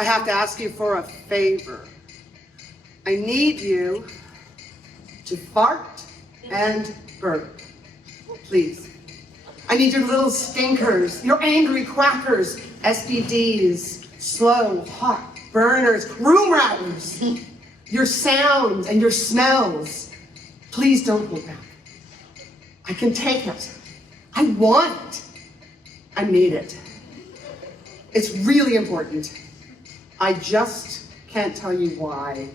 I have to ask you for a favor. I need you to fart and burp, please. I need your little stinkers, your angry quackers, STDs, slow, hot burners, room routers, your sounds and your smells. Please don't hold back. I can take it. I want it. I need it. It's really important. I just can't tell you why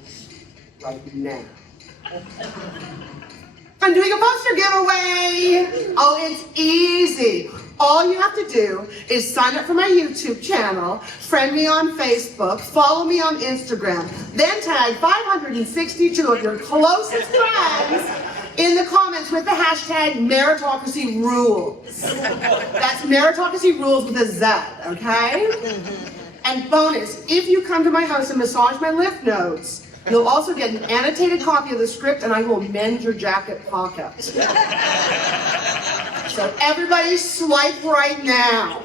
right now. I'm doing a poster giveaway. Oh, it's easy. All you have to do is sign up for my YouTube channel, friend me on Facebook, follow me on Instagram, then tag 562 of your closest friends in the comments with the hashtag meritocracy rules. That's meritocracy rules with a Z, okay? And bonus, if you come to my house and massage my lymph nodes, you'll also get an annotated copy of the script and I will mend your jacket pocket. So everybody swipe right now.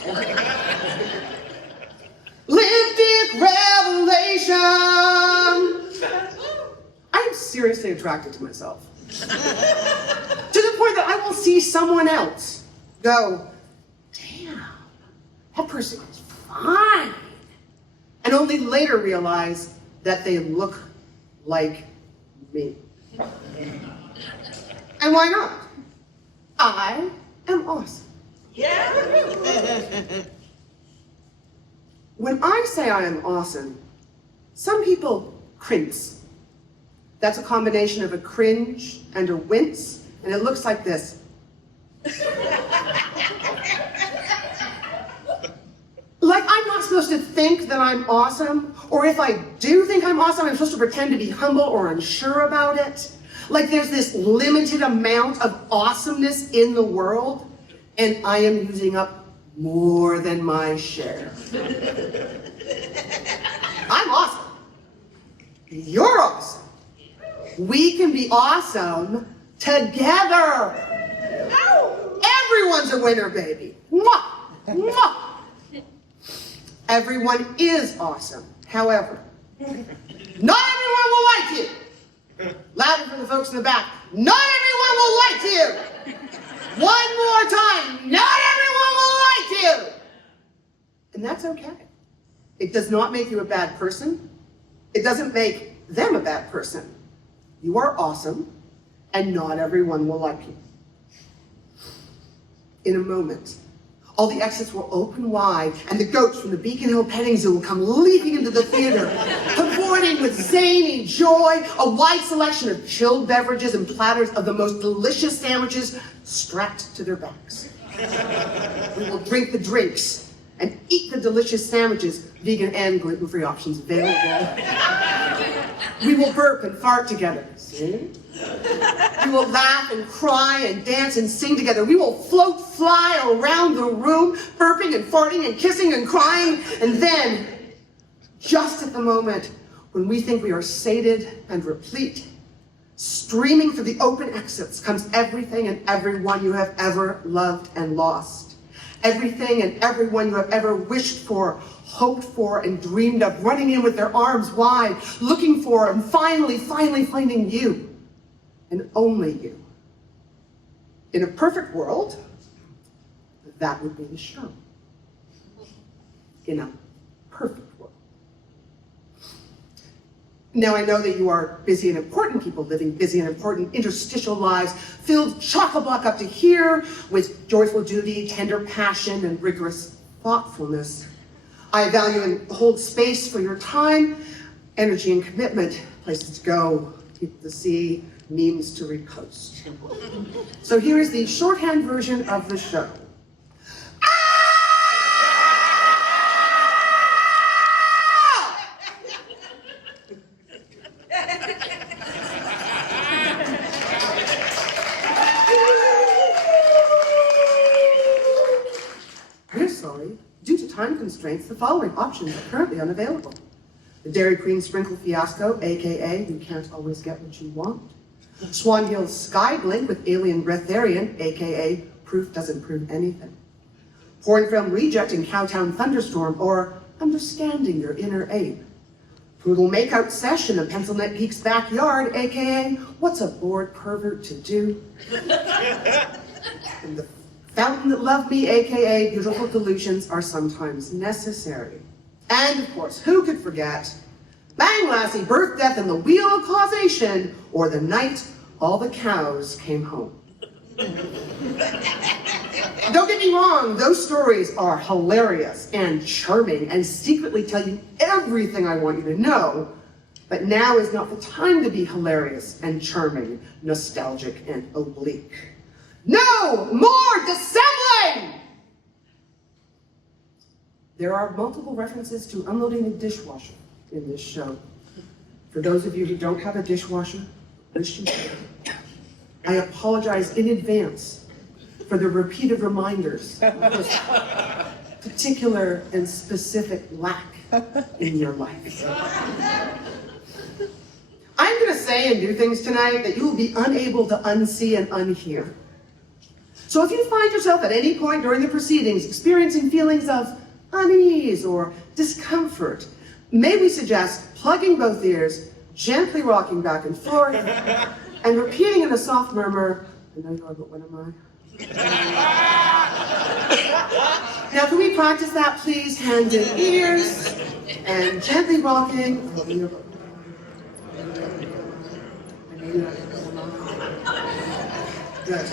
Lymphic revelation. I am seriously attracted to myself. To the point that I will see someone else go, damn, that person is fine. And only later realize that they look like me. And why not? I am awesome. Yeah. When I say I am awesome, some people crince. That's a combination of a cringe and a wince, and it looks like this. Like I'm not supposed to think that I'm awesome, or if I do think I'm awesome, I'm supposed to pretend to be humble or unsure about it. Like there's this limited amount of awesomeness in the world, and I am using up more than my share. I'm awesome. You're awesome. We can be awesome together. Everyone's a winner, baby. Mwah! Mwah! Everyone is awesome. However, not everyone will like you. Louder for the folks in the back. Not everyone will like you. One more time. Not everyone will like you. And that's okay. It does not make you a bad person. It doesn't make them a bad person. You are awesome, and not everyone will like you. In a moment, all the exits will open wide, and the goats from the Beacon Hill Petting Zoo will come leaping into the theater, cavorting with zany joy, a wide selection of chilled beverages and platters of the most delicious sandwiches strapped to their backs. We will drink the drinks and eat the delicious sandwiches, vegan and gluten-free options available. We will burp and fart together. See? We will laugh and cry and dance and sing together. We will float, fly around the room, burping and farting and kissing and crying. And then, just at the moment when we think we are sated and replete, streaming through the open exits comes everything and everyone you have ever loved and lost. Everything and everyone you have ever wished for, hoped for, and dreamed of, running in with their arms wide, looking for and finally finding you. And only you. In a perfect world, that would be the show. In a perfect world. Now I know that you are busy and important people living busy and important interstitial lives, filled chock-a-block up to here with joyful duty, tender passion, and rigorous thoughtfulness. I value and hold space for your time, energy, and commitment, places to go, people to see, memes to repost. So here is the shorthand version of the show. We're sorry. Due to time constraints, the following options are currently unavailable. The Dairy Queen Sprinkle Fiasco, aka You Can't Always Get What You Want. Swan Hill's Sky Blink with Alien Breatharian, aka Proof Doesn't Prove Anything. Porn Film Reject in Cowtown Thunderstorm, or understanding your inner ape. Brutal makeout session in Pencil Neck Geek's backyard, aka what's a bored pervert to do? And the fountain that loved me, aka beautiful delusions, are sometimes necessary. And of course, who could forget Bang Lassie, Birth, Death, and the Wheel of Causation, or the night all the cows came home. Don't get me wrong, those stories are hilarious and charming and secretly tell you everything I want you to know, but now is not the time to be hilarious and charming, nostalgic and oblique. No more dissembling! There are multiple references to unloading the dishwasher in this show. For those of you who don't have a dishwasher, I apologize in advance for the repeated reminders of this particular and specific lack in your life. I'm going to say and do things tonight that you will be unable to unsee and unhear. So if you find yourself at any point during the proceedings experiencing feelings of unease or discomfort, may we suggest plugging both ears, gently rocking back and forth, and repeating in a soft murmur, I know you are, but when am I? Now, can we practice that, please? Hands in ears, and gently rocking. Good.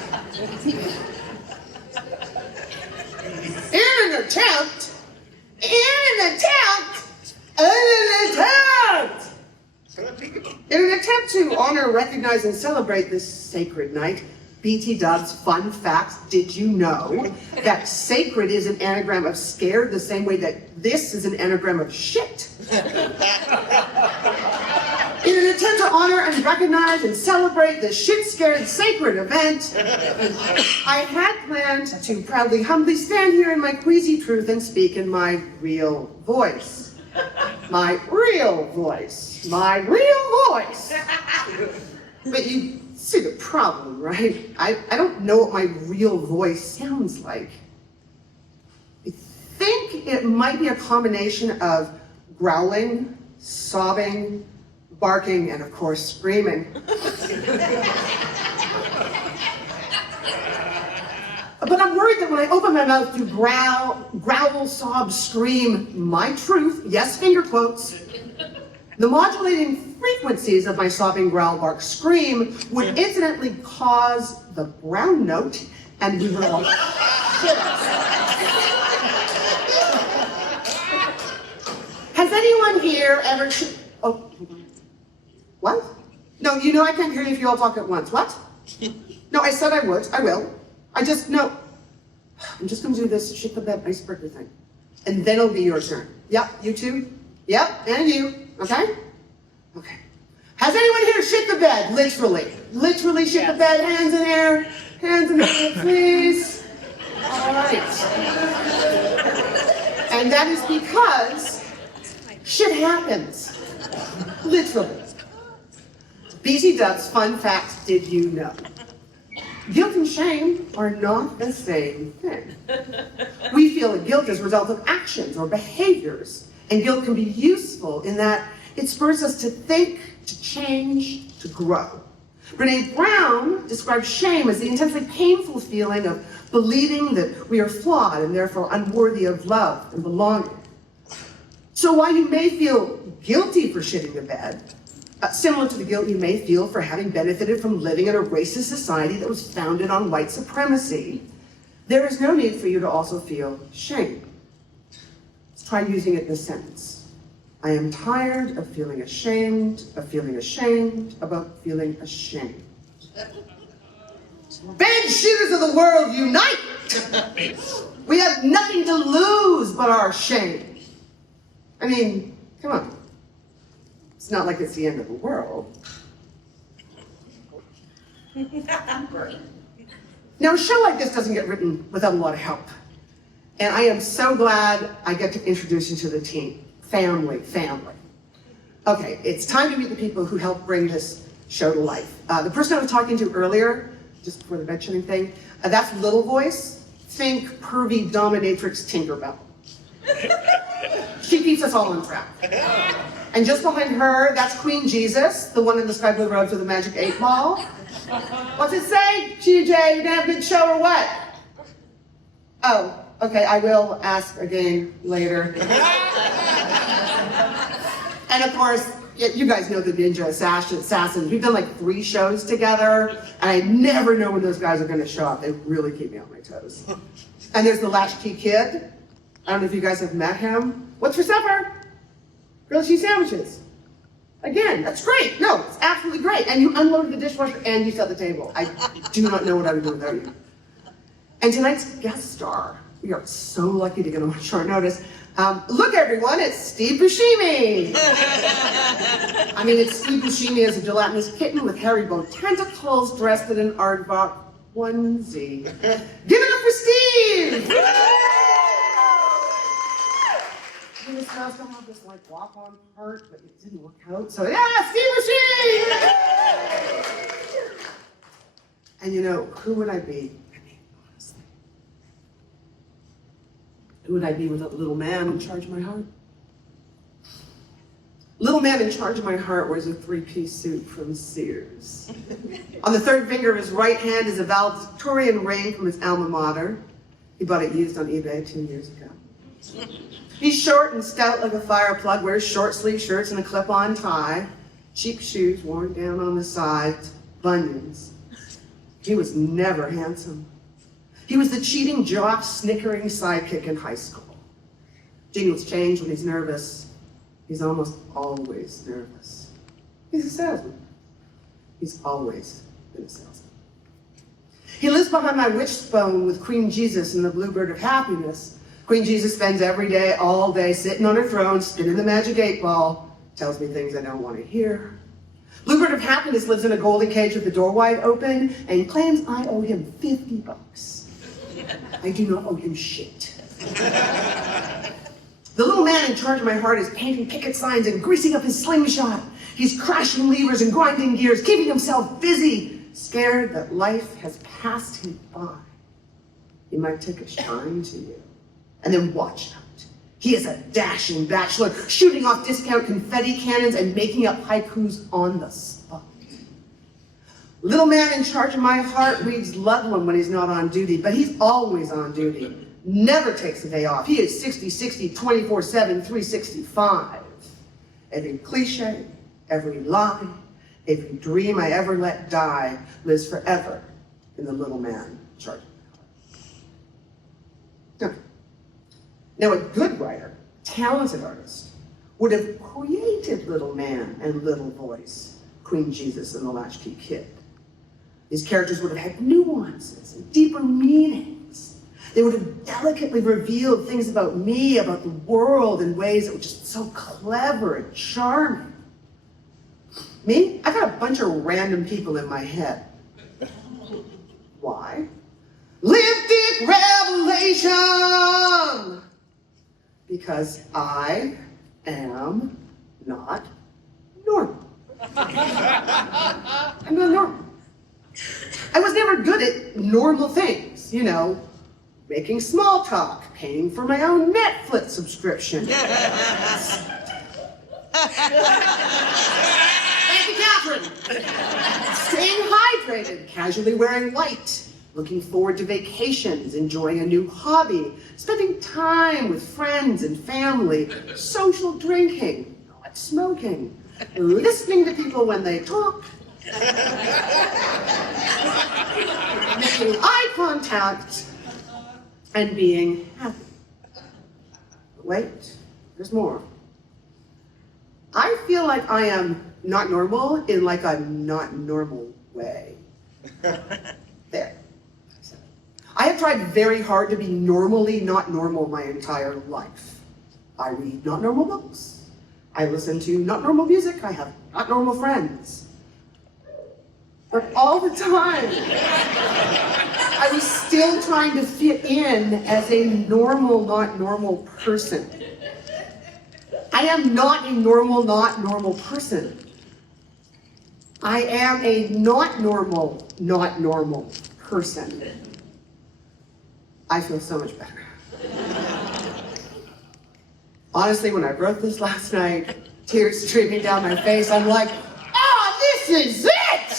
In an attempt to honor, recognize, and celebrate this sacred night, BT Dubs, fun fact, did you know that sacred is an anagram of scared the same way that this is an anagram of shit? In an attempt to honor and recognize and celebrate the shit-scared sacred event, I had planned to proudly, humbly stand here in my queasy truth and speak in my real voice. My real voice. My real voice. But you see the problem, right? I don't know what my real voice sounds like. I think it might be a combination of growling, sobbing, barking, and of course, screaming. But I'm worried that when I open my mouth to growl, sob, scream, my truth, yes, finger quotes, the modulating frequencies of my sobbing, growl, bark, scream would incidentally cause the brown note, and we would all shit ourselves. Has anyone here ever... Oh, what? No, you know I can't hear you if you all talk at once. What? No, I said I would. I will. I'm just going to do this shit the bed icebreaker thing. And then it'll be your turn. Yep, you two. Yep, and you. Okay? Okay. Has anyone here shit the bed? Literally. Literally shit the bed. Hands in air. Hands in air, please. All right. And that is because shit happens. Literally. BT Dubs, fun fact, did you know? Guilt and shame are not the same thing. We feel guilt as a result of actions or behaviors, and guilt can be useful in that it spurs us to think, to change, to grow. Brene Brown describes shame as the intensely painful feeling of believing that we are flawed and therefore unworthy of love and belonging. So while you may feel guilty for shitting the bed, similar to the guilt you may feel for having benefited from living in a racist society that was founded on white supremacy, there is no need for you to also feel shame. Let's try using it in a sentence. I am tired of feeling ashamed about feeling ashamed. Bed shooters of the world, unite! We have nothing to lose but our shame. I mean, come on. It's not like it's the end of the world. Now, a show like this doesn't get written without a lot of help. And I am so glad I get to introduce you to the team. Family. Okay, it's time to meet the people who helped bring this show to life. The person I was talking to earlier, just before the mentioning thing, that's Little Voice. Think pervy dominatrix Tinkerbell. She keeps us all on track. And just behind her, that's Queen Jesus, the one in the sky blue robes with the magic 8-ball. What's it say? TJ, you gonna have a good show or what? Oh, okay, I will ask again later. And of course, you guys know the Ninja Assassins. We've done like 3 shows together, and I never know when those guys are gonna show up. They really keep me on my toes. And there's the Latchkey Kid. I don't know if you guys have met him. What's for supper? Grilled cheese sandwiches. Again, that's great. No, it's absolutely great. And you unloaded the dishwasher and you set the table. I do not know what I would do without you. And tonight's guest star, we are so lucky to get him on short notice. Look everyone, it's Steve Buscemi. I mean, it's Steve Buscemi as a gelatinous kitten with hairy bone tentacles dressed in an aardvark onesie. Give it up for Steve! He was supposed to have this like walk-on part, but it didn't work out. So yeah, Steve Buscemi! And you know, who would I be? I mean, honestly. Who would I be without the little man in charge of my heart? Little man in charge of my heart wears a 3-piece suit from Sears. On the 3rd finger of his right hand is a valedictorian ring from his alma mater. He bought it used on eBay 2 years ago. He's short and stout like a fire plug, wears short sleeve shirts and a clip-on tie, cheap shoes worn down on the sides, bunions. He was never handsome. He was the cheating jock, snickering sidekick in high school. Jingles change when he's nervous. He's almost always nervous. He's a salesman. He's always been a salesman. He lives behind my wishbone with Queen Jesus and the Bluebird of Happiness. Queen Jesus spends every day, all day, sitting on her throne, spinning the magic 8-ball, tells me things I don't want to hear. Bluebird of Happiness lives in a golden cage with the door wide open and claims I owe him $50. I do not owe him shit. The little man in charge of my heart is painting picket signs and greasing up his slingshot. He's crashing levers and grinding gears, keeping himself busy, scared that life has passed him by. He might take a shine to you. And then watch out. He is a dashing bachelor, shooting off discount confetti cannons and making up haikus on the spot. Little man in charge of my heart reads Ludlum when he's not on duty, but he's always on duty. Never takes a day off. He is 60-60, 24/7, 365. Every cliche, every lie, every dream I ever let die lives forever in the little man in charge of my heart. Okay. Now, a good writer, talented artist, would have created Little Man and Little Voice, Queen Jesus and the Latchkey Kid. These characters would have had nuances and deeper meanings. They would have delicately revealed things about me, about the world, in ways that were just so clever and charming. Me? I got a bunch of random people in my head. Why? Lipstick revelation! Because I am not normal. I'm not normal. I was never good at normal things, you know, making small talk, paying for my own Netflix subscription. Thank you, Catherine. Staying hydrated, casually wearing white, looking forward to vacations, enjoying a new hobby, spending time with friends and family, social drinking, not smoking, listening to people when they talk, making eye contact, and being happy. But wait, there's more. I feel like I am not normal in like a not normal way. There. I have tried very hard to be normally not normal my entire life. I read not normal books. I listen to not normal music. I have not normal friends. But all the time, I was still trying to fit in as a normal, not normal person. I am not a normal, not normal person. I am a not normal person. I feel so much better. Honestly, when I wrote this last night, tears streaming down my face, I'm like, oh, this is it!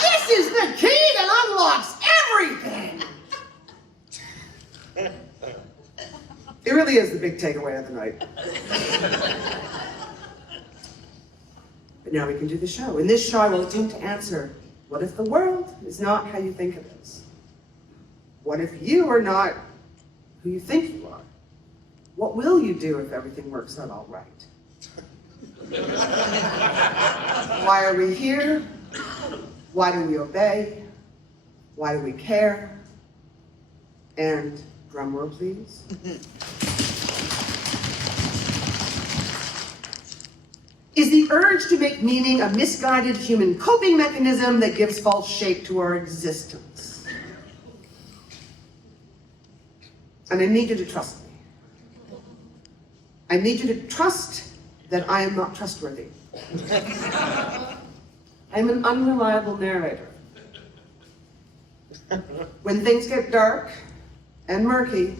This is the key that unlocks everything! It really is the big takeaway of the night. But now we can do the show. In this show, I will attempt to answer, what if the world is not how you think it is? What if you are not who you think you are? What will you do if everything works out all right? Why are we here? Why do we obey? Why do we care? And, drum roll please. Is the urge to make meaning a misguided human coping mechanism that gives false shape to our existence? And I need you to trust me. I need you to trust that I am not trustworthy. I'm an unreliable narrator. When things get dark and murky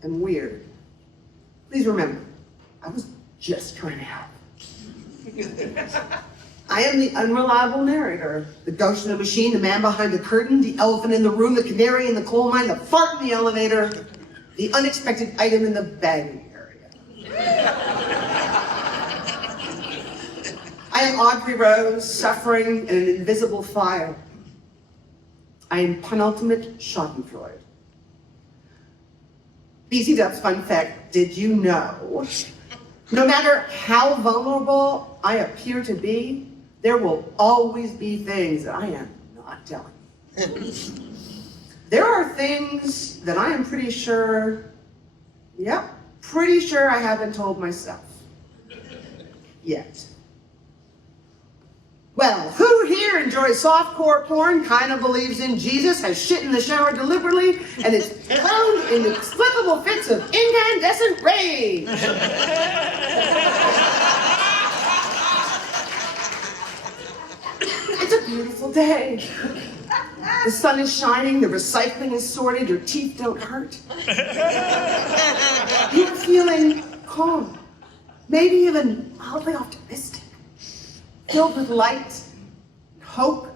and weird, please remember, I was just trying to help. I am the unreliable narrator, the ghost in the machine, the man behind the curtain, the elephant in the room, the canary in the coal mine, the fart in the elevator, the unexpected item in the bagging area. I am Audrey Rose, suffering in an invisible fire. I am penultimate schadenfreude. BC Dubs, fun fact, did you know? No matter how vulnerable I appear to be, there will always be things that I am not telling you. There are things that I am pretty sure I haven't told myself. Yet. Well, who here enjoys softcore porn, kind of believes in Jesus, has shit in the shower deliberately, and is prone to inexplicable fits of incandescent rage? It's a beautiful day. The sun is shining, the recycling is sorted, your teeth don't hurt. You're feeling calm, maybe even mildly optimistic. Filled with light and hope,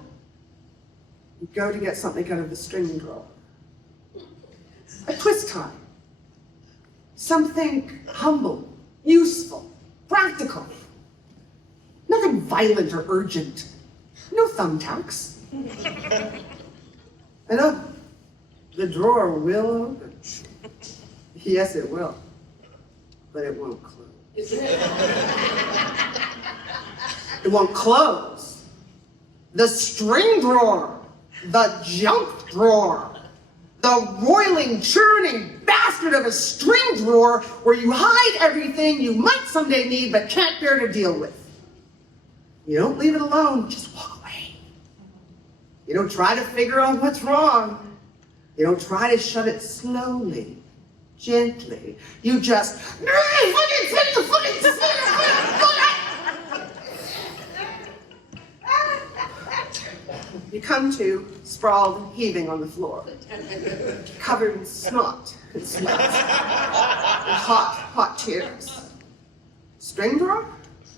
you go to get something out of the string drawer. A twist tie. Something humble, useful, practical. Nothing violent or urgent. No thumbtacks. And the drawer will open. Yes, it will. But it won't close. It won't close. The string drawer, the junk drawer, the roiling, churning bastard of a string drawer where you hide everything you might someday need but can't bear to deal with. You don't leave it alone, just walk away. You don't try to figure out what's wrong. You don't try to shut it slowly, gently. You just, you come to sprawled and heaving on the floor, covered in snot and sweat, and hot tears. String drawer?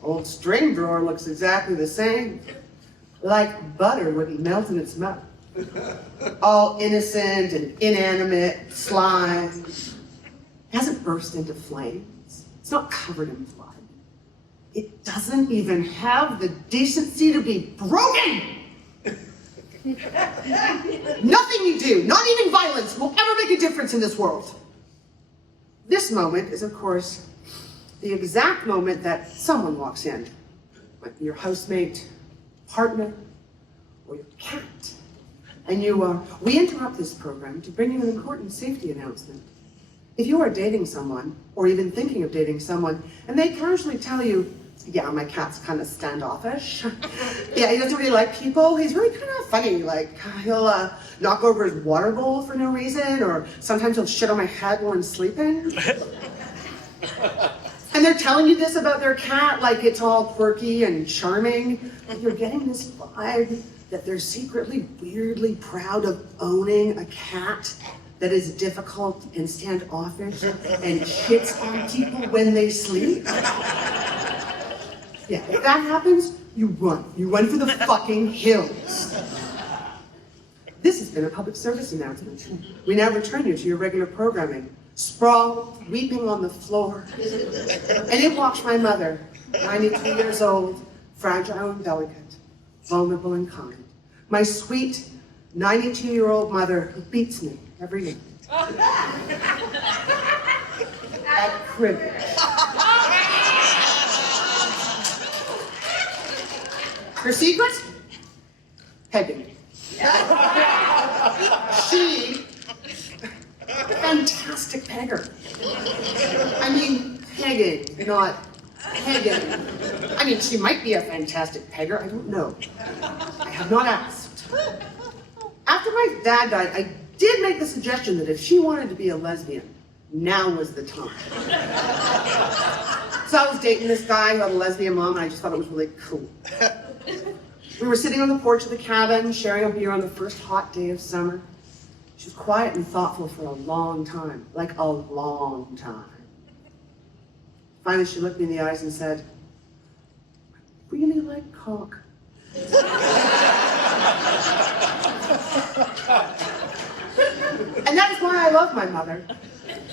Old string drawer looks exactly the same, like butter wouldn't melt in its mouth. All innocent and inanimate, slime. It hasn't burst into flames. It's not covered in blood. It doesn't even have the decency to be broken! Nothing you do, not even violence, will ever make a difference in this world. This moment is, of course, the exact moment that someone walks in. Might be your housemate, partner, or your cat. And we interrupt this program to bring you an important safety announcement. If you are dating someone, or even thinking of dating someone, and they casually tell you, yeah, my cat's kind of standoffish. Yeah, he doesn't really like people. He's really kind of funny. Like, he'll knock over his water bowl for no reason, or sometimes he'll shit on my head while I'm sleeping. And they're telling you this about their cat like it's all quirky and charming. But you're getting this vibe that they're secretly weirdly proud of owning a cat that is difficult and standoffish and shits on people when they sleep? Yeah, if that happens, you run. You run for the fucking hills. This has been a public service announcement. We now return you to your regular programming. Sprawled, weeping on the floor. And in walks my mother, 92 years old, fragile and delicate, vulnerable and kind. My sweet 92-year-old mother who beats me every night. At cribbage. Her secret? Pegging. She, fantastic pegger. I mean, pegging, not pegging. I mean, she might be a fantastic pegger, I don't know. I have not asked. After my dad died, I did make the suggestion that if she wanted to be a lesbian, now was the time. So I was dating this guy who had a lesbian mom, and I just thought it was really cool. We were sitting on the porch of the cabin, sharing a beer on the first hot day of summer. She was quiet and thoughtful for a long time, like a long time. Finally, she looked me in the eyes and said, "I really like cock." And that is why I love my mother.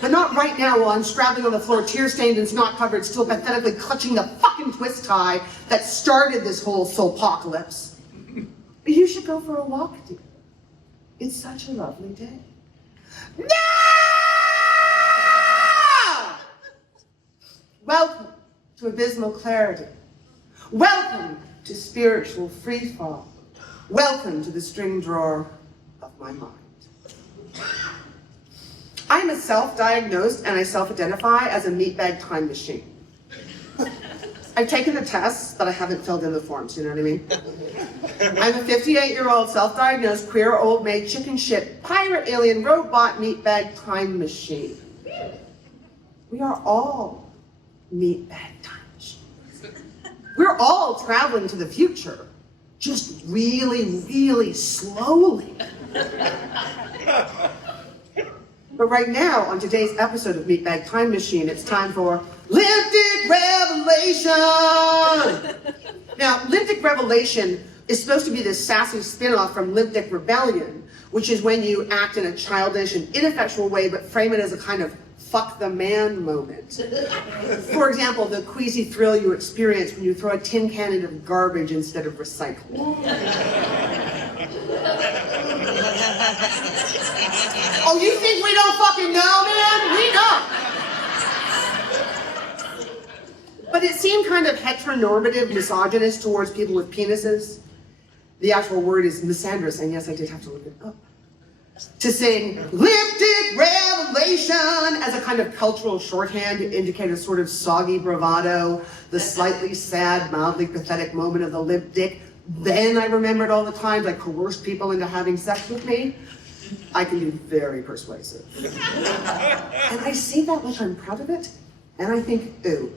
But not right now while I'm straddling on the floor, tear-stained and snot-covered, still pathetically clutching the fucking twist tie that started this whole soul-pocalypse. But you should go for a walk, dear. It's such a lovely day. No! Welcome to abysmal clarity. Welcome to spiritual freefall. Welcome to the string drawer of my mind. I am a self-diagnosed and I self-identify as a meatbag time machine. I've taken the tests, but I haven't filled in the forms, you know what I mean? I'm a 58-year-old self-diagnosed queer old maid chicken shit pirate alien robot meatbag time machine. We are all meatbag time machines. We're all traveling to the future, just really, really slowly. But right now, on today's episode of Meatbag Time Machine, it's time for Lipstick Revelation! Now, Lipstick Revelation is supposed to be this sassy spin-off from Lipstick Rebellion, which is when you act in a childish and ineffectual way, but frame it as a kind of fuck the man moment. For example, the queasy thrill you experience when you throw a tin can into garbage instead of recycling. Oh, you think we don't fucking know, man? We know. But it seemed kind of heteronormative, misogynist towards people with penises. The actual word is misandrous, and yes, I did have to look it up. To sing Lipstick Revelation as a kind of cultural shorthand to indicate a sort of soggy bravado, the slightly sad, mildly pathetic moment of the lip dick. Then I remembered all the times I coerced people into having sex with me. I can be very persuasive. And I say that like I'm proud of it, and I think, ooh.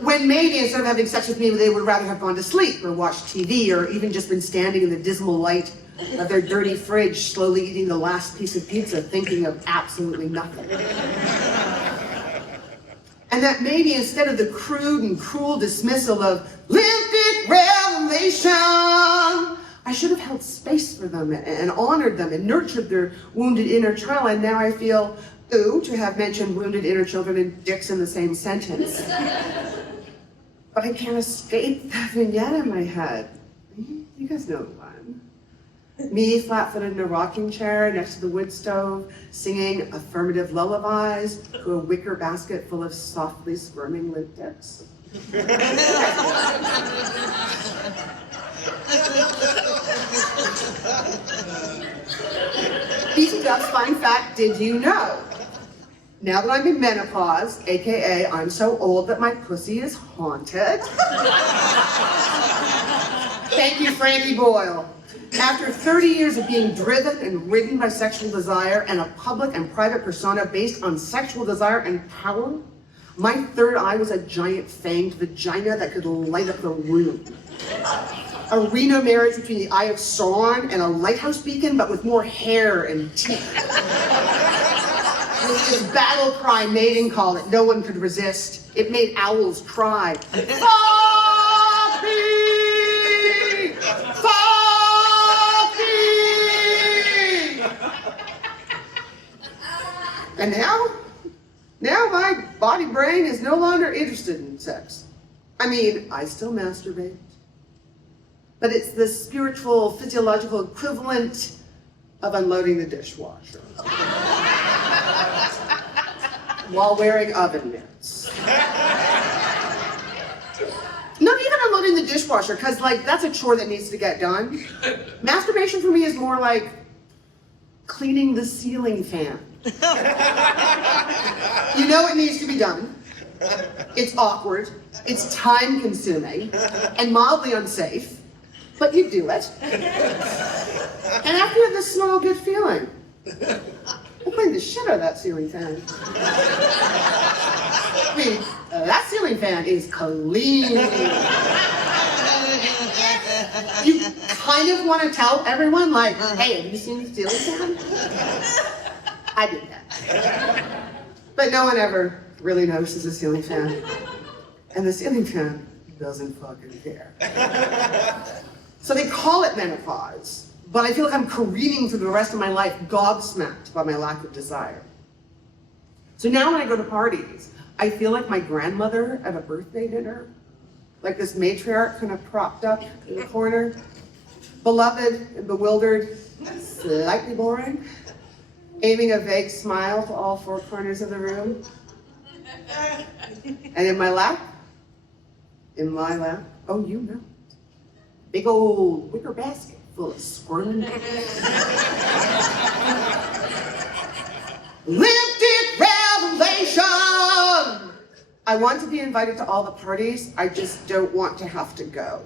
When maybe instead of having sex with me, they would rather have gone to sleep or watched TV or even just been standing in the dismal light of their dirty fridge, slowly eating the last piece of pizza, thinking of absolutely nothing. And that maybe instead of the crude and cruel dismissal of Lipstick Revelation, I should have held space for them and honored them and nurtured their wounded inner child, and now I feel, ooh, to have mentioned wounded inner children and dicks in the same sentence. But I can't escape that vignette in my head. You guys know the one. Me flat-footed in a rocking chair next to the wood stove, singing affirmative lullabies to a wicker basket full of softly squirming lip dicks. BT Ducks, fun fact, did you know? Now that I'm in menopause, aka I'm so old that my pussy is haunted. Thank you, Frankie Boyle. After 30 years of being driven and ridden by sexual desire and a public and private persona based on sexual desire and power, my third eye was a giant fanged vagina that could light up the room. A Reno marriage between the Eye of Sauron and a lighthouse beacon, but with more hair and teeth. With this battle cry mating call that no one could resist. It made owls cry. Far be! Far be! And now my body brain is no longer interested in sex. I mean, I still masturbate. But it's the spiritual, physiological equivalent of unloading the dishwasher. While wearing oven mitts. Not even unloading the dishwasher, because like that's a chore that needs to get done. Masturbation for me is more like cleaning the ceiling fan. You know it needs to be done. It's awkward, it's time consuming, and mildly unsafe, but you do it. And after you have this small good feeling, we'll clean the shit out of that ceiling fan. I mean, that ceiling fan is clean. You kind of want to tell everyone, like, hey, have you seen the ceiling fan? I did that. But no one ever really notices the ceiling fan. And the ceiling fan doesn't fucking care. So they call it menopause, but I feel like I'm careening through the rest of my life gobsmacked by my lack of desire. So now when I go to parties, I feel like my grandmother at a birthday dinner, like this matriarch kind of propped up in the corner, beloved and bewildered, slightly boring, aiming a vague smile to all four corners of the room. And in my lap, oh, you know, big old wicker basket full of squirming babies. Lifted revelation! I want to be invited to all the parties, I just don't want to have to go.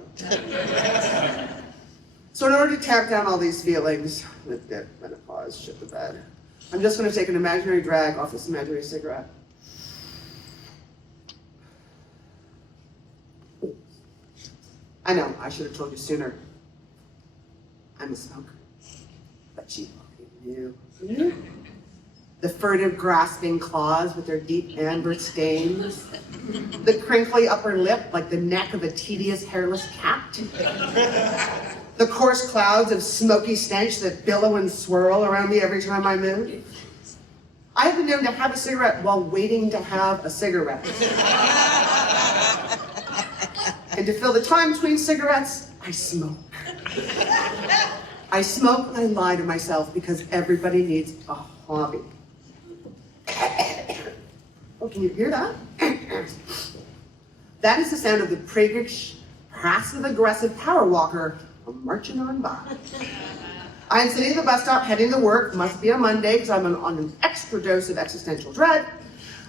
So in order to tamp down all these feelings, menopause, shit the bed, I'm just going to take an imaginary drag off this imaginary cigarette. I know, I should have told you sooner. I'm a smoker. But you already knew. The furtive, grasping claws with their deep amber stains. The crinkly upper lip like the neck of a tedious, hairless cat. The coarse clouds of smoky stench that billow and swirl around me every time I move. I have been known to have a cigarette while waiting to have a cigarette. And to fill the time between cigarettes, I smoke. I smoke and I lie to myself because everybody needs a hobby. Oh, can you hear that? That is the sound of the priggish, passive-aggressive power walker marching on by. I am sitting at the bus stop heading to work, must be a Monday because I'm on an extra dose of existential dread,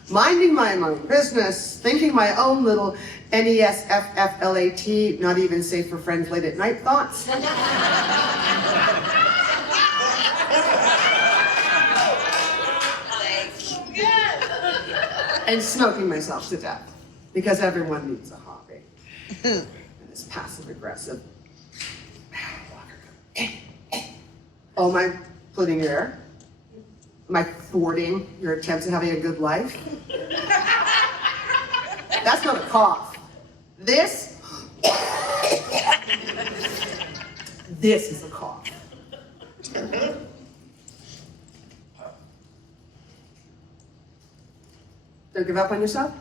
minding my own business, thinking my own little NESFFLAT, not even safe for friends late at night thoughts. And smoking myself to death, because everyone needs a hobby. And this passive-aggressive. Oh, am I polluting your air? Am I thwarting your attempts at having a good life? That's not a cough. This is a cough. Don't give up on yourself.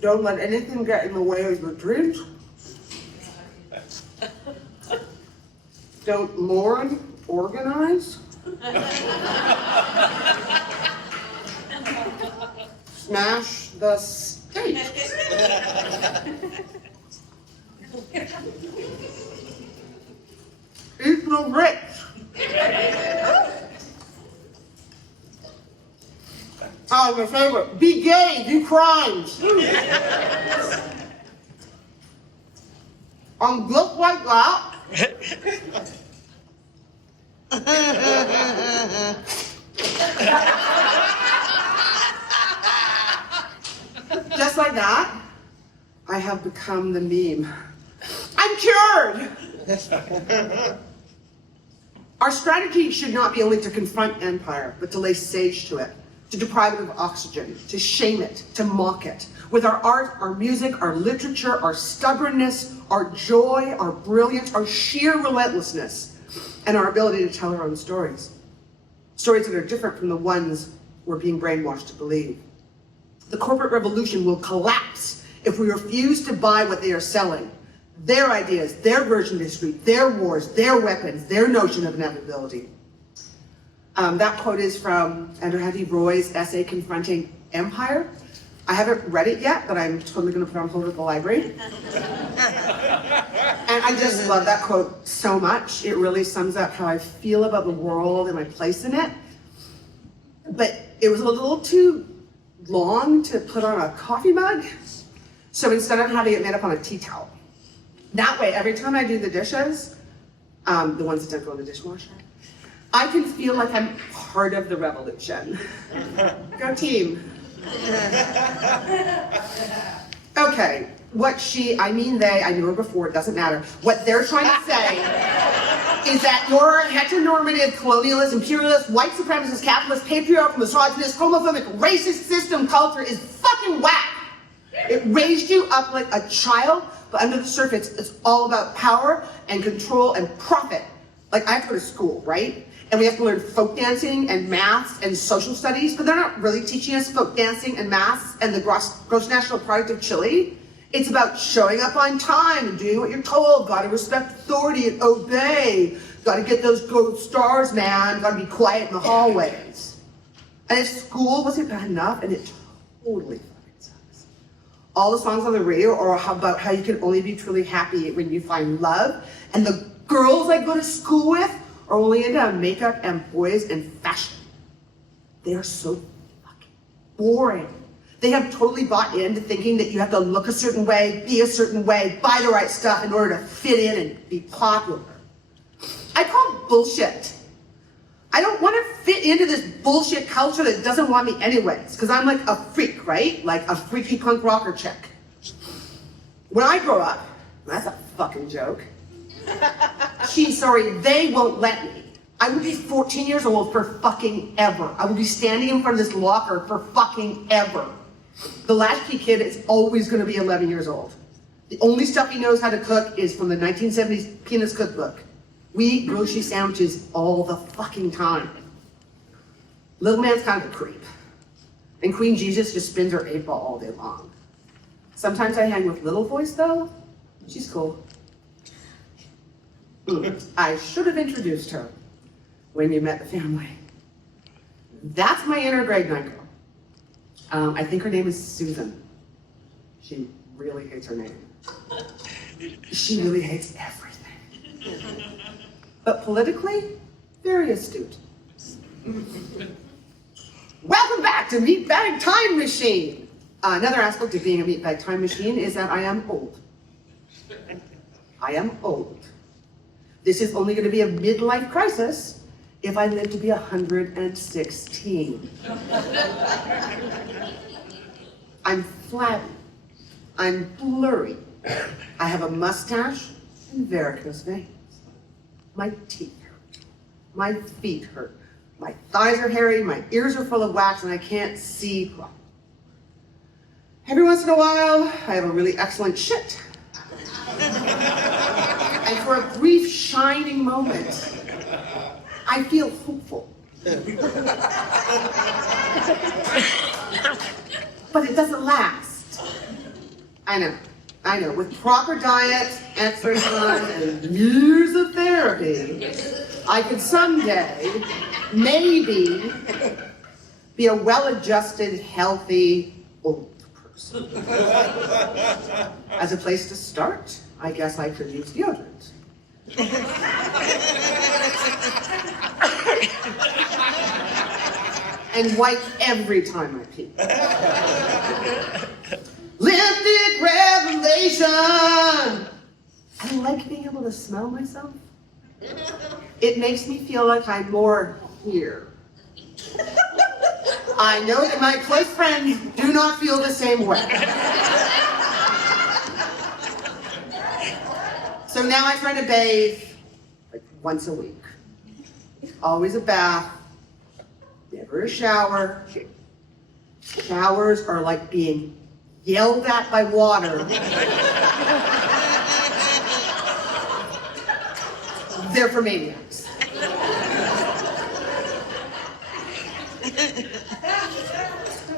Don't let anything get in the way of your dreams. Don't mourn, organize. Smash the stage. Eat the rich. Oh, my favorite. Be gay, do crimes. On guilt like that. just like that, I have become the meme. I'm cured! Our strategy should not be only to confront empire, but to lay siege to it, to deprive it of oxygen, to shame it, to mock it. With our art, our music, our literature, our stubbornness, our joy, our brilliance, our sheer relentlessness, and our ability to tell our own stories. Stories that are different from the ones we're being brainwashed to believe. The corporate revolution will collapse if we refuse to buy what they are selling. Their ideas, their version of history, their wars, their weapons, their notion of inevitability. That quote is from Andrew Hunty Roy's essay, Confronting Empire. I haven't read it yet, but I'm totally going to put it on hold at the library. And I just love that quote so much. It really sums up how I feel about the world and my place in it. But it was a little too long to put on a coffee mug. So instead I'm having it made up on a tea towel. That way, every time I do the dishes, the ones that don't go in the dishwasher, I can feel like I'm part of the revolution. Go team. Okay, I mean they, I knew her before, it doesn't matter. What they're trying to say is that your heteronormative, colonialist, imperialist, white supremacist, capitalist, patriarchal, misogynist, homophobic, racist system culture is fucking whack. It raised you up like a child, but under the surface, it's all about power and control and profit. Like, I have to go to school, right? And we have to learn folk dancing and maths and social studies, but they're not really teaching us folk dancing and maths and the gross national product of Chile. It's about showing up on time and doing what you're told. Gotta respect authority and obey. Gotta get those gold stars, man. Gotta be quiet in the hallways. And if school wasn't bad enough, and it totally fucking sucks. All the songs on the radio are about how you can only be truly happy when you find love. And the girls I go to school with are only into makeup and boys and fashion. They are so fucking boring. They have totally bought into thinking that you have to look a certain way, be a certain way, buy the right stuff in order to fit in and be popular. I call it bullshit. I don't want to fit into this bullshit culture that doesn't want me anyways, because I'm like a freak, right? Like a freaky punk rocker chick. When I grow up, that's a fucking joke. They won't let me. I would be 14 years old for fucking ever. I would be standing in front of this locker for fucking ever. The latchkey kid is always going to be 11 years old. The only stuff he knows how to cook is from the 1970s Peanuts cookbook. We eat grocery sandwiches all the fucking time. Little man's kind of a creep. And Queen Jesus just spins her 8-ball all day long. Sometimes I hang with Little Voice though. She's cool. I should have introduced her when you met the family. That's my inner grade 9 girl. I think her name is Susan. She really hates her name. She really hates everything. But politically, very astute. Welcome back to Meatbag Time Machine. Another aspect of being a meatbag time machine is that I am old. I am old. This is only going to be a midlife crisis if I live to be 116. I'm flabby. I'm blurry. I have a mustache and varicose veins. My teeth hurt. My feet hurt. My thighs are hairy, my ears are full of wax, and I can't see properly. Every once in a while, I have a really excellent shit. And for a brief, shining moment, I feel hopeful. But it doesn't last. I know. With proper diet, exercise, and years of therapy, I could someday, maybe, be a well-adjusted, healthy, old person. As a place to start, I guess I could use deodorant. And wipe every time I pee. Lithic revelation! I like being able to smell myself. It makes me feel like I'm more here. I know that my close friends do not feel the same way. So now I try to bathe like once a week. Always a bath, never a shower. Showers are like being yelled at by water. They're for maniacs.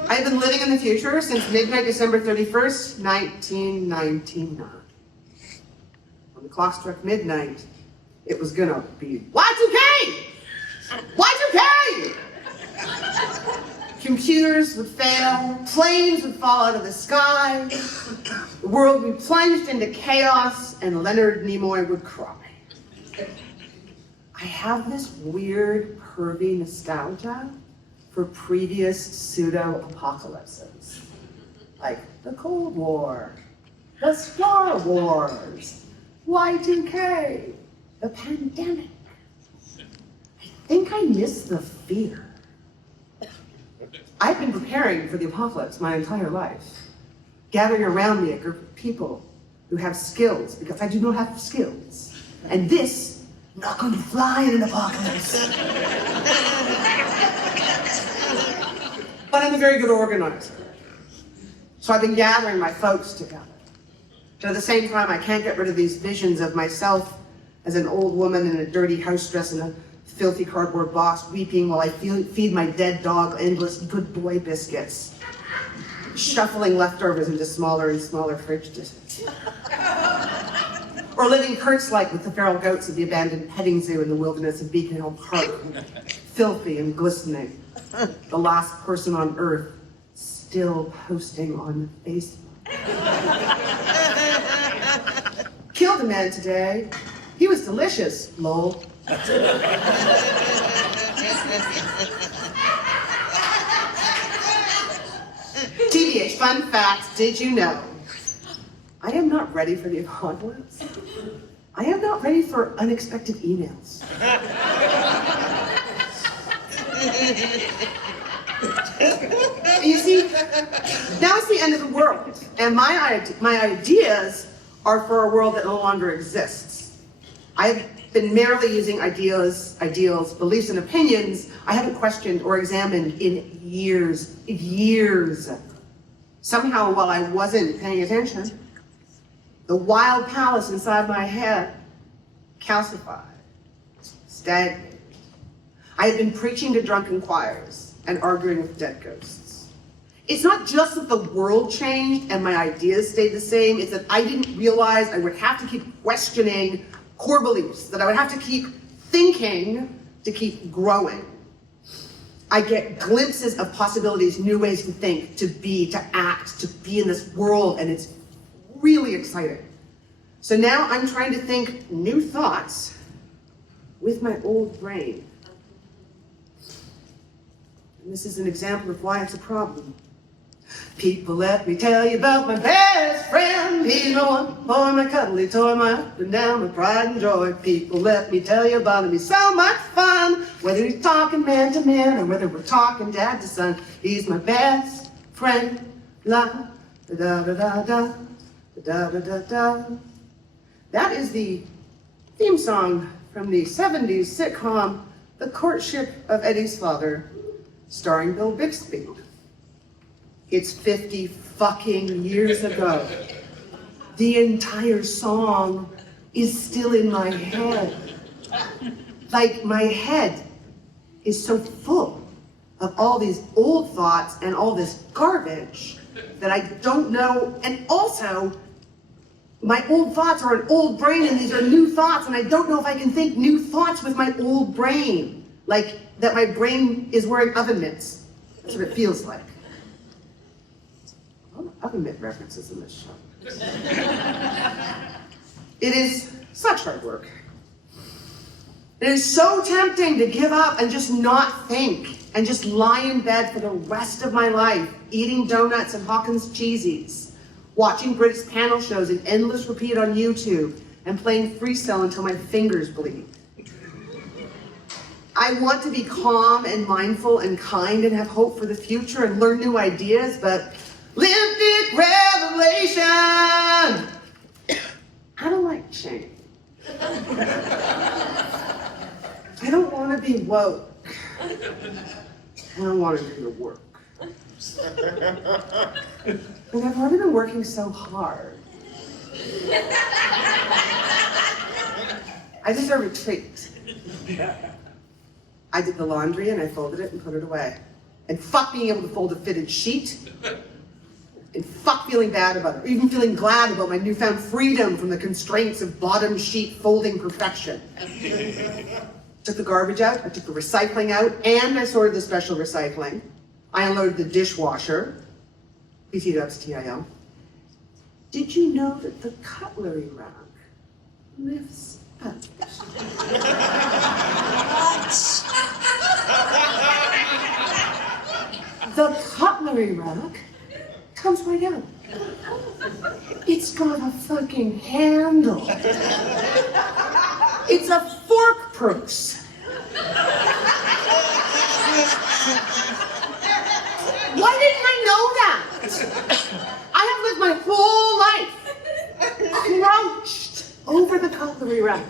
I've been living in the future since midnight December 31st, 1999. When the clock struck midnight, it was gonna be Y2K! Y2K! Computers would fail, planes would fall out of the sky, the world would be plunged into chaos, and Leonard Nimoy would cry. I have this weird, pervy nostalgia for previous pseudo-apocalypses, like the Cold War, the Star Wars, Y2K, the pandemic. I think I miss the fear. I've been preparing for the apocalypse my entire life, gathering around me a group of people who have skills, because I do not have skills. And this, not going to fly in an apocalypse. But I'm a very good organizer. So I've been gathering my folks together. But at the same time, I can't get rid of these visions of myself as an old woman in a dirty house dress and a filthy cardboard box, weeping while I feed my dead dog endless good boy biscuits, shuffling leftovers into smaller and smaller fridge dishes. Or living Kurtz-like with the feral goats of the abandoned petting zoo in the wilderness of Beacon Hill Park, filthy and glistening, the last person on earth still posting on Facebook. Killed a man today. He was delicious, lol. TBH, fun fact, did you know? I am not ready for the apocalypse. I am not ready for unexpected emails. You see, now it's the end of the world, and my ideas are for a world that no longer exists. I've been merely using ideals, beliefs, and opinions I haven't questioned or examined in years. Somehow, while I wasn't paying attention, the wild palace inside my head calcified, stagnated. I had been preaching to drunken choirs and arguing with dead ghosts. It's not just that the world changed and my ideas stayed the same, it's that I didn't realize I would have to keep questioning core beliefs, that I would have to keep thinking to keep growing. I get glimpses of possibilities, new ways to think, to be, to act, to be in this world, and it's really exciting. So now I'm trying to think new thoughts with my old brain. And this is an example of why it's a problem. People, let me tell you about my best friend. He's the one for my cuddly toy, my up and down, my pride and joy. People, let me tell you about him. He's so much fun. Whether he's talking man to man or whether we're talking dad to son, he's my best friend. La da da da da da da da da. That is the theme song from the 70s sitcom The Courtship of Eddie's Father, starring Bill Bixby. It's 50 fucking years ago. The entire song is still in my head. Like, my head is so full of all these old thoughts and all this garbage that I don't know. And also, my old thoughts are an old brain and these are new thoughts, and I don't know if I can think new thoughts with my old brain. Like, that my brain is wearing oven mitts. That's what it feels like. Oven mitt references in this show. It is such hard work. It is so tempting to give up and just not think and just lie in bed for the rest of my life, eating donuts and Hawkins cheesies, watching British panel shows in endless repeat on YouTube, and playing freestyle until my fingers bleed. I want to be calm and mindful and kind and have hope for the future and learn new ideas, but lymphatic revelation! I don't like change. I don't want to be woke. I don't want to do the work. And I've already been working so hard. I deserve a treat. I did the laundry and I folded it and put it away. And fuck being able to fold a fitted sheet. And fuck feeling bad about it, or even feeling glad about my newfound freedom from the constraints of bottom sheet folding perfection. Took the garbage out, I took the recycling out, and I sorted the special recycling. I unloaded the dishwasher. BT-dubs TIL. Did you know that the cutlery rack lifts up? The cutlery rack comes right out. It's got a fucking handle. It's a fork purse. Why didn't I know that? I have lived my whole life crouched over the cutlery rack,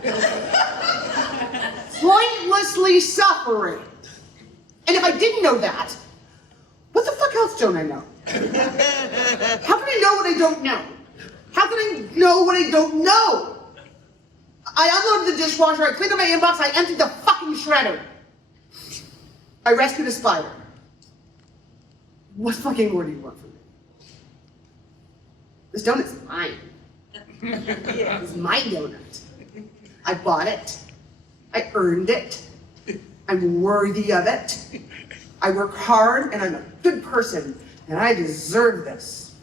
pointlessly suffering. And if I didn't know that, what the fuck else don't I know? How can I know what I don't know? How can I know what I don't know? I unloaded the dishwasher, I cleaned up my inbox, I emptied the fucking shredder. I rescued a spider. What fucking more do you want from me? This donut's mine. It's my donut. I bought it. I earned it. I'm worthy of it. I work hard and I'm a good person and I deserve this.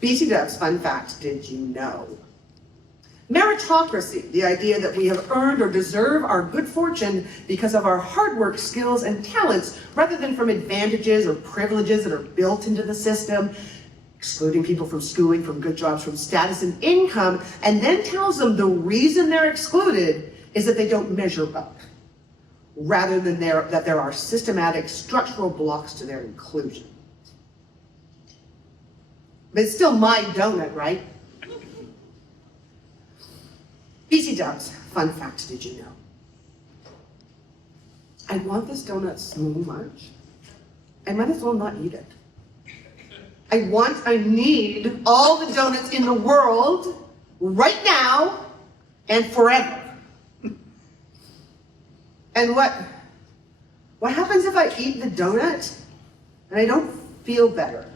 BT-dubs, fun fact, did you know? Meritocracy, the idea that we have earned or deserve our good fortune because of our hard work, skills, and talents, rather than from advantages or privileges that are built into the system, excluding people from schooling, from good jobs, from status and income, and then tells them the reason they're excluded is that they don't measure up, rather than that there are systematic structural blocks to their inclusion. But it's still my donut, right? BT-dubs, fun fact, did you know? I want this donut so much, I might as well not eat it. I need all the donuts in the world, right now, and forever. And what happens if I eat the donut and I don't feel better?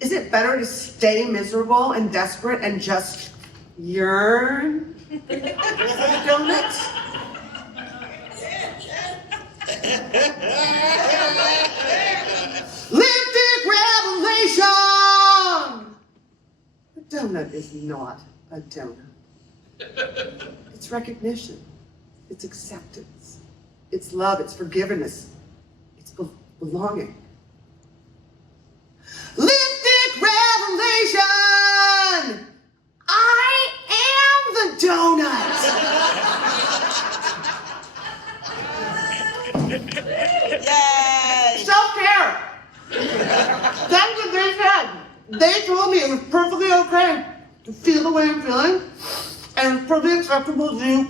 Is it better to stay miserable and desperate and just yearn for the donuts? Lymphatic revelation! The donut is not a donut. It's recognition. It's acceptance. It's love. It's forgiveness. It's belonging. Lymphatic revelation! I am the donut! Yay! Self-care! That's what they said. They told me it was perfectly okay to feel the way I'm feeling, and it's perfectly acceptable to do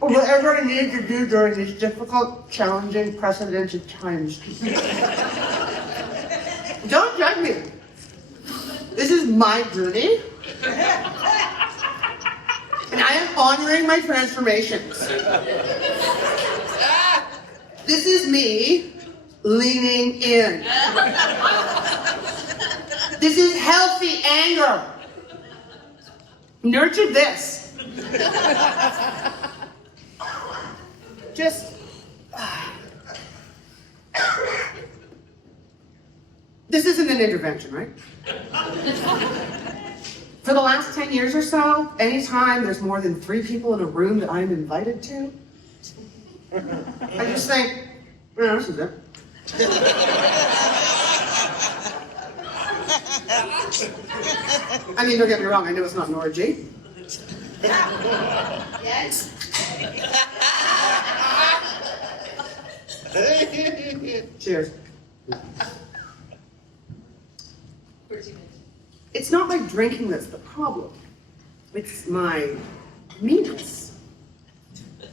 whatever I needed to do during these difficult, challenging, precedented times. Don't judge me. This is my journey. And I am honoring my transformations. This is me leaning in. This is healthy anger. Nurture this. This isn't an intervention, right? For the last 10 years or so, anytime there's more than 3 people in a room that I'm invited to, I just think, yeah, this is it. I mean, don't get me wrong, I know it's not an orgy. Yes. Cheers. It's not my drinking that's the problem. It's my meanness.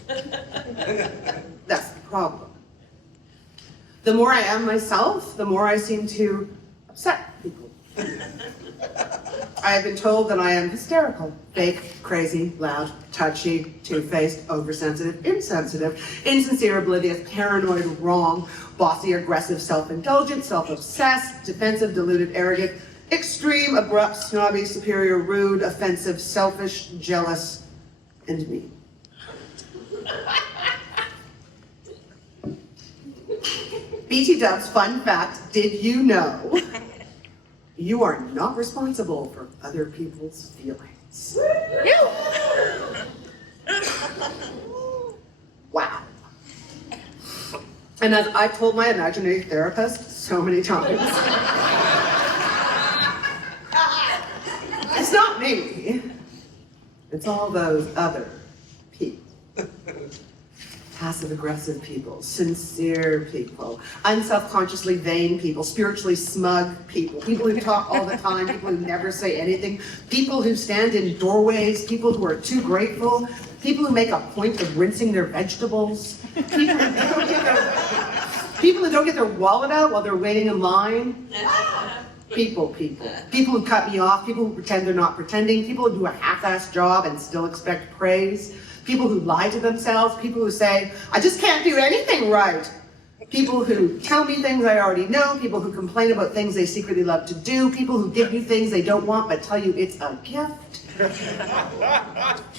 That's the problem. The more I am myself, the more I seem to upset people. I have been told that I am hysterical, fake, crazy, loud, touchy, two-faced, oversensitive, insensitive, insincere, oblivious, paranoid, wrong, bossy, aggressive, self-indulgent, self-obsessed, defensive, deluded, arrogant, extreme, abrupt, snobby, superior, rude, offensive, selfish, jealous, and mean. BT Dubs, fun fact, did you know you are not responsible for other people's feelings? Wow. And as I've told my imaginary therapist so many times, it's not me, it's all those other people. Passive-aggressive people, sincere people, unselfconsciously vain people, spiritually smug people, people who talk all the time, people who never say anything, people who stand in doorways, people who are too grateful, people who make a point of rinsing their vegetables, people who don't get their wallet out while they're waiting in line. People who cut me off, people who pretend they're not pretending, people who do a half-assed job and still expect praise, people who lie to themselves, people who say, I just can't do anything right. People who tell me things I already know, people who complain about things they secretly love to do, people who give you things they don't want but tell you it's a gift.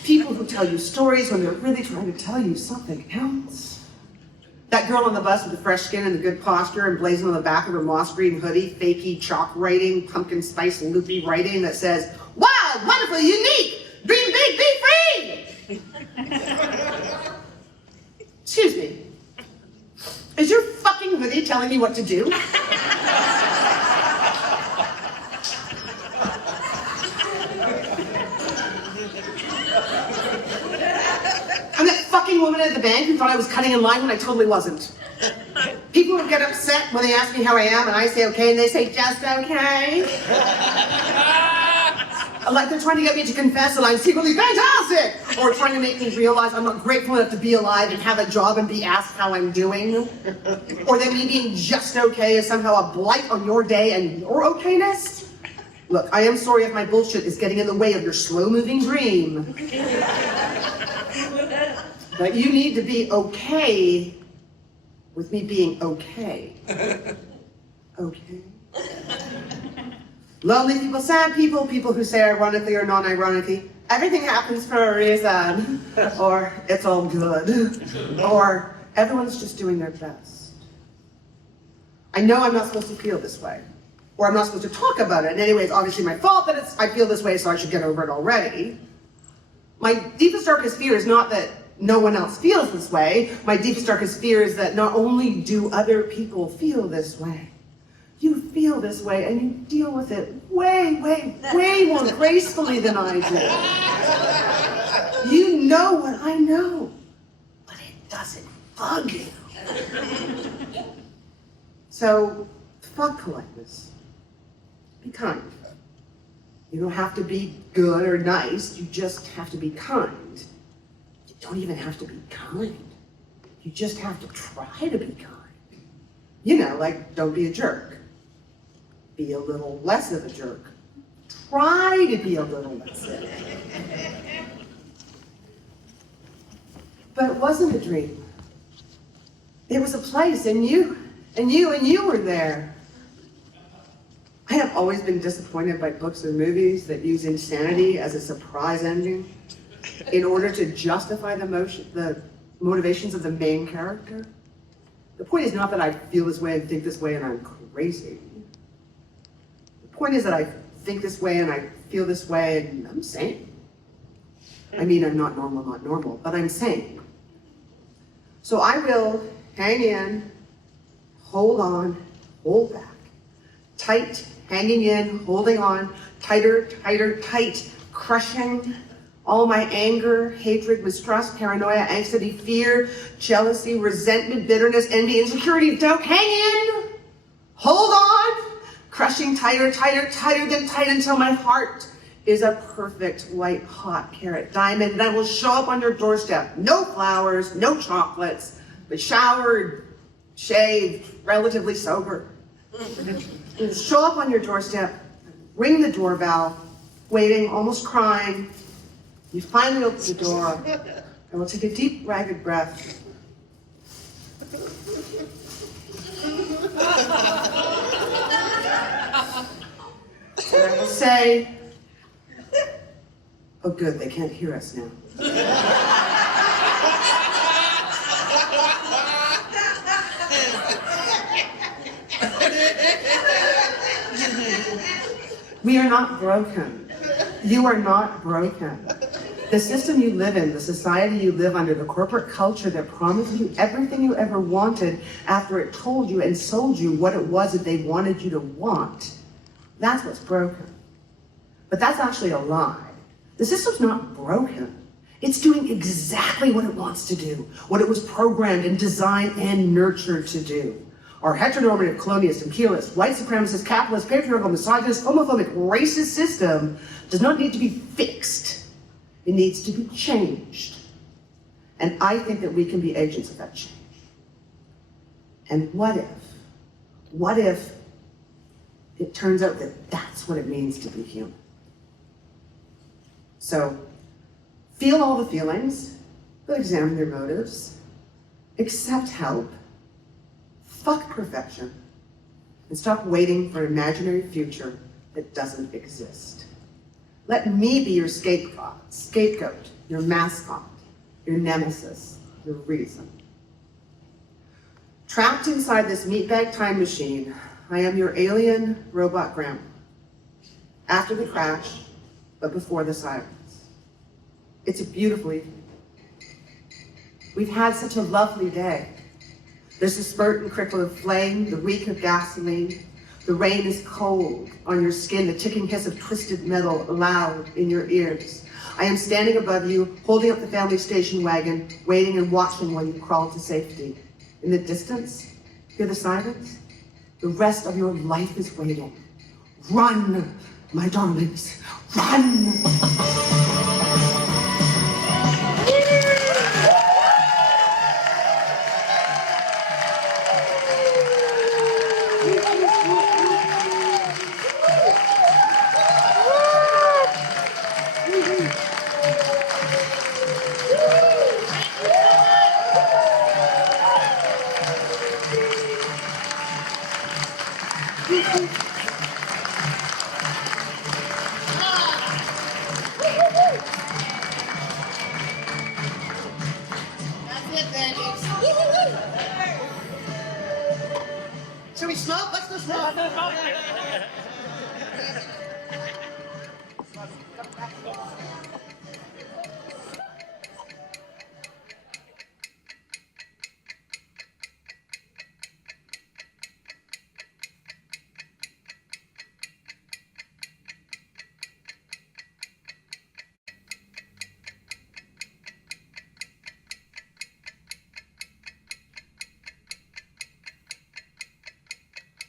People who tell you stories when they're really trying to tell you something else. That girl on the bus with the fresh skin and the good posture emblazoned on the back of her moss green hoodie, fakey chalk writing, pumpkin spice loopy writing that says, wild, wonderful, unique, dream big, be free! Excuse me, is your fucking hoodie telling me what to do? I'm that fucking woman at the bank who thought I was cutting in line when I totally wasn't. People who get upset when they ask me how I am and I say okay and they say just okay. Like they're trying to get me to confess that I'm secretly fantastic, or trying to make me realize I'm not grateful enough to be alive and have a job and be asked how I'm doing, or that me being just okay is somehow a blight on your day and your okayness. Look, I am sorry if my bullshit is getting in the way of your slow-moving dream, but you need to be okay with me being okay. Okay? Lonely people, sad people, people who say ironically or non-ironically, everything happens for a reason, or it's all good, or everyone's just doing their best. I know I'm not supposed to feel this way, or I'm not supposed to talk about it. And anyway, it's obviously my fault that I feel this way, so I should get over it already. My deepest, darkest fear is not that no one else feels this way. My deepest, darkest fear is that not only do other people feel this way, you feel this way and you deal with it way, way, way more gracefully than I do. You know what I know, but it doesn't bug you. So, fuck politeness. Be kind. You don't have to be good or nice, you just have to be kind. You don't even have to be kind. You just have to try to be kind. You know, like, don't be a jerk. Be a little less of a jerk. Try to be a little less of it. But it wasn't a dream. It was a place, and you were there. I have always been disappointed by books or movies that use insanity as a surprise ending in order to justify the motivations of the main character. The point is not that I feel this way and think this way and I'm crazy. The point is that I think this way and I feel this way and I'm sane. I mean, I'm not normal, but I'm sane. So I will hang in, hold on, hold back. Tight, hanging in, holding on, tighter, tighter, tight, crushing All my anger, hatred, mistrust, paranoia, anxiety, fear, jealousy, resentment, bitterness, envy, insecurity, doubt. Hang in! Hold on! Crushing tighter, tighter, tighter than tight until my heart is a perfect white hot carrot diamond, and I will show up on your doorstep. No flowers, no chocolates, but showered, shaved, relatively sober. Show up on your doorstep, ring the doorbell, waiting, almost crying. You finally open the door, and we'll take a deep, ragged breath. And I will say, oh good, they can't hear us now. We are not broken. You are not broken. The system you live in, the society you live under, the corporate culture that promised you everything you ever wanted after it told you and sold you what it was that they wanted you to want, that's what's broken. But that's actually a lie. The system's not broken. It's doing exactly what it wants to do, what it was programmed and designed and nurtured to do. Our heteronormative, colonialist, imperialist, white supremacist, capitalist, patriarchal, misogynist, homophobic, racist system does not need to be fixed. It needs to be changed. And I think that we can be agents of that change. And what if it turns out that that's what it means to be human? So, feel all the feelings, but examine your motives, accept help, fuck perfection, and stop waiting for an imaginary future that doesn't exist. Let me be your scapegoat, your mascot, your nemesis, your reason. Trapped inside this meatbag time machine, I am your alien robot grandma. After the crash, but before the sirens. It's a beautiful evening. We've had such a lovely day. There's a spurt and crickle of flame, the reek of gasoline. The rain is cold on your skin, the ticking hiss of twisted metal loud in your ears. I am standing above you, holding up the family station wagon, waiting and watching while you crawl to safety. In the distance, hear the sirens? The rest of your life is waiting. Run, my darlings, run!